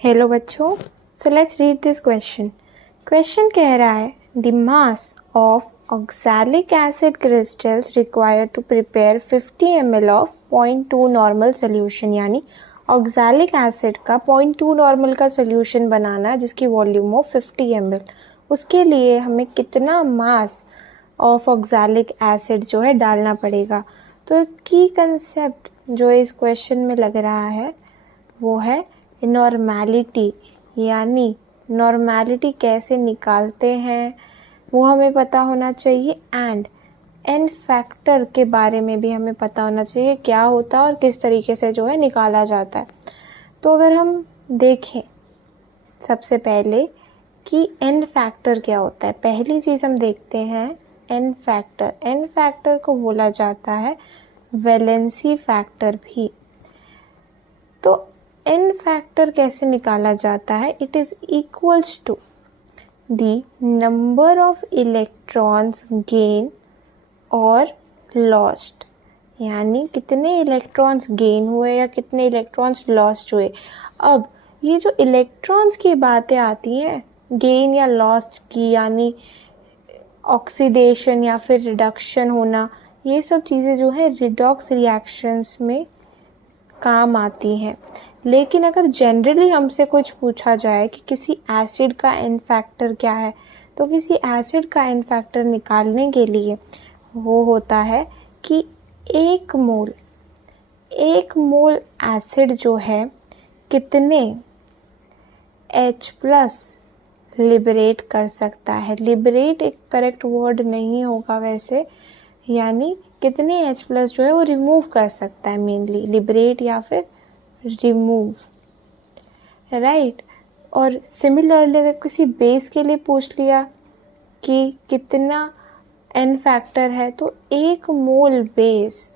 Hello बच्चों, so let's read this question. Question कह रहा है the mass of oxalic acid crystals required to prepare 50 ml of 0.2 normal solution, यानी oxalic acid का 0.2 normal का solution बनाना है जिसकी वॉल्यूम हो 50 ml। उसके लिए हमें कितना मास ऑफ ऑक्सैलिक एसिड जो है डालना पड़ेगा। तो की कंसेप्ट जो इस क्वेश्चन में लग रहा है वो है नॉर्मैलिटी, यानी नॉर्मैलिटी कैसे निकालते हैं वो हमें पता होना चाहिए एंड एन फैक्टर के बारे में भी हमें पता होना चाहिए क्या होता है और किस तरीके से जो है निकाला जाता है। तो अगर हम देखें सबसे पहले कि एन फैक्टर क्या होता है, पहली चीज़ हम देखते हैं एन फैक्टर। एन फैक्टर को बोला जाता है वैलेंसी फैक्टर भी। तो एन फैक्टर कैसे निकाला जाता है? It is equals to the number of electrons gain और लॉस्ट, यानी कितने इलेक्ट्रॉन्स गेन हुए या कितने इलेक्ट्रॉन्स लॉस्ट हुए। अब ये जो इलेक्ट्रॉन्स की बातें आती हैं गेन या लॉस्ट की, यानी ऑक्सीडेशन या फिर रिडक्शन होना, ये सब चीज़ें जो है रिडॉक्स रिएक्शंस में काम आती हैं। लेकिन अगर जनरली हमसे कुछ पूछा जाए कि किसी एसिड का एन फैक्टर क्या है, तो किसी एसिड का एन फैक्टर निकालने के लिए वो होता है कि एक मोल एसिड जो है कितने H प्लस लिबरेट कर सकता है। लिबरेट एक करेक्ट वर्ड नहीं होगा वैसे, यानी कितने H प्लस जो है वो रिमूव कर सकता है, मेनली लिबरेट या फिर रिमूव, राइट। और सिमिलरली अगर किसी बेस के लिए पूछ लिया कि कितना एन फैक्टर है, तो एक मोल बेस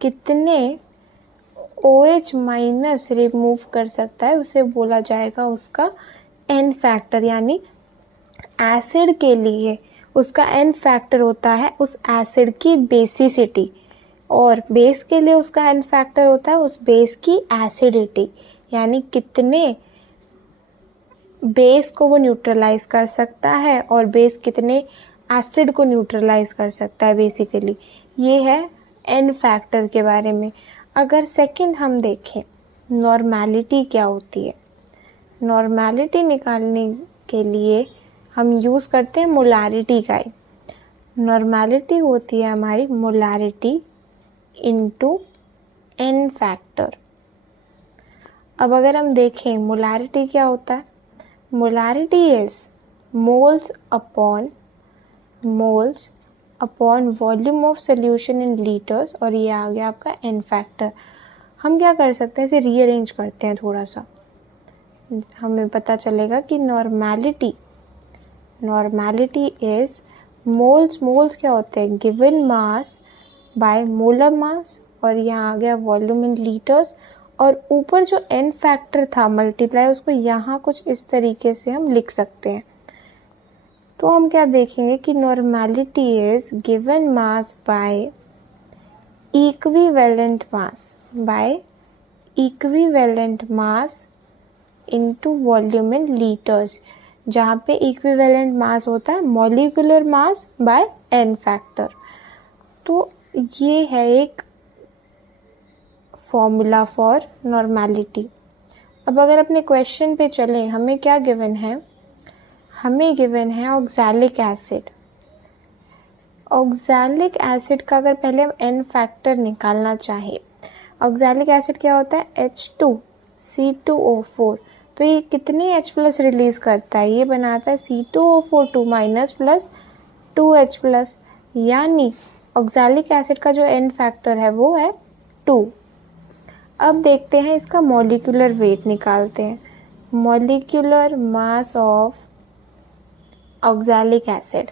कितने OH माइनस रिमूव कर सकता है, उसे बोला जाएगा उसका एन फैक्टर। यानी एसिड के लिए उसका एन फैक्टर होता है उस एसिड की बेसिसिटी, और बेस के लिए उसका एन फैक्टर होता है उस बेस की एसिडिटी, यानी कितने बेस को वो न्यूट्रलाइज कर सकता है और बेस कितने एसिड को न्यूट्रलाइज कर सकता है। बेसिकली ये है एन फैक्टर के बारे में। अगर सेकंड हम देखें नॉर्मैलिटी क्या होती है, नॉर्मैलिटी निकालने के लिए हम यूज़ करते हैं मोलारिटी का ही। नॉर्मैलिटी होती है हमारी मोलारिटी इनटू एन फैक्टर। अब अगर हम देखें मोलारिटी क्या होता है, molarity is moles upon volume of solution in litres, और ये आ गया आपका एन फैक्टर। हम क्या कर सकते हैं, इसे रीअरेंज करते हैं थोड़ा सा, हमें पता चलेगा कि नॉर्मैलिटी इज मोल्स क्या होते हैं, given mass by molar mass, और यहाँ आ गया वॉल्यूम इन लीटर्स, और ऊपर जो एन फैक्टर था मल्टीप्लाई, उसको यहाँ कुछ इस तरीके से हम लिख सकते हैं। तो हम क्या देखेंगे कि normality is given mass by equivalent mass into volume in litres, जहाँ पे इक्विवेलेंट मास होता है molecular mass by n factor. तो ये है एक फॉर्मूला फॉर नॉर्मैलिटी। अब अगर अपने क्वेश्चन पे चलें, हमें क्या गिवन है, हमें गिवन है ऑक्सैलिक एसिड। ऑक्सैलिक एसिड का अगर पहले हम एन फैक्टर निकालना चाहें, ऑक्सैलिक एसिड क्या होता है H2C2O4, तो ये कितनी H प्लस रिलीज करता है, ये बनाता है C2O4 2 minus plus 2H plus, यानी ऑक्सैलिक एसिड का जो एन फैक्टर है वो है 2। अब देखते हैं इसका मॉलिक्यूलर वेट निकालते हैं, molecular mass of oxalic acid.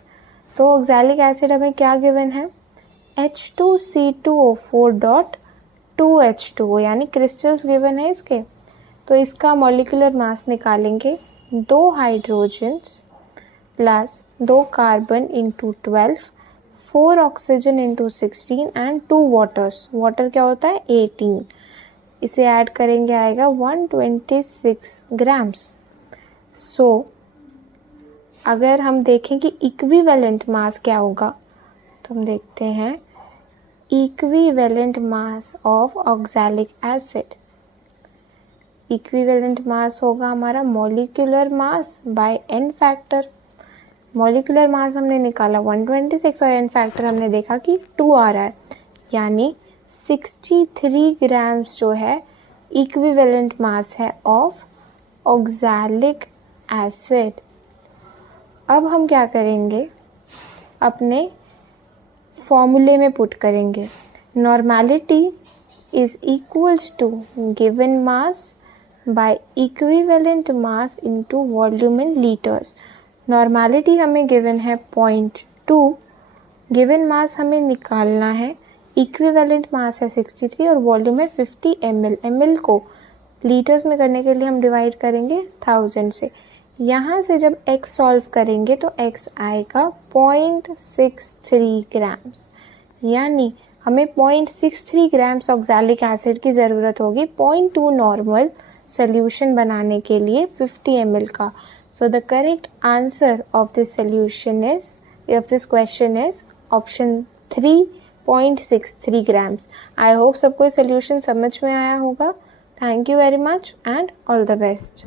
तो ऑक्सैलिक एसिड हमें क्या गिवन है, H2C2O4.2H2O, यानी क्रिस्टल्स गिवन है इसके। तो इसका मॉलिक्यूलर मास निकालेंगे 2 hydrogens plus 2 carbon into 12, 4 oxygen into 16 and 2 waters, water क्या होता है 18। इसे ऐड करेंगे आएगा 126 ग्राम्स। सो अगर हम देखें कि इक्विवेलेंट मास क्या होगा, तो हम देखते हैं equivalent mass of oxalic acid. Equivalent mass होगा हमारा molecular mass by n factor. Molecular mass हमने निकाला 126 और एन फैक्टर हमने देखा कि 2 आ रहा है, यानी 63 ग्राम्स जो है इक्विवेलेंट मास है ऑफ ऑक्सैलिक एसिड। अब हम क्या करेंगे, अपने फॉर्मूले में पुट करेंगे। Normality is equals to given mass by equivalent mass into volume in litres. Normality हमें गिवन है 0.2, गिवन मास हमें निकालना है, इक्विवेलेंट मास है 63 और वॉल्यूम है 50 ml। ml को लीटर्स में करने के लिए हम डिवाइड करेंगे 1000 से। यहाँ से जब x सॉल्व करेंगे तो x आएगा 0.63 ग्राम्स, यानी हमें 0.63 ग्राम्स ऑक्सैलिक एसिड की ज़रूरत होगी 0.2 नॉर्मल सोल्यूशन बनाने के लिए 50 ml का। So the correct answer of this solution is, of this question is option 3, 0.63 grams. I hope सबको सोल्यूशन समझ में आया होगा। Thank you very much and all the best.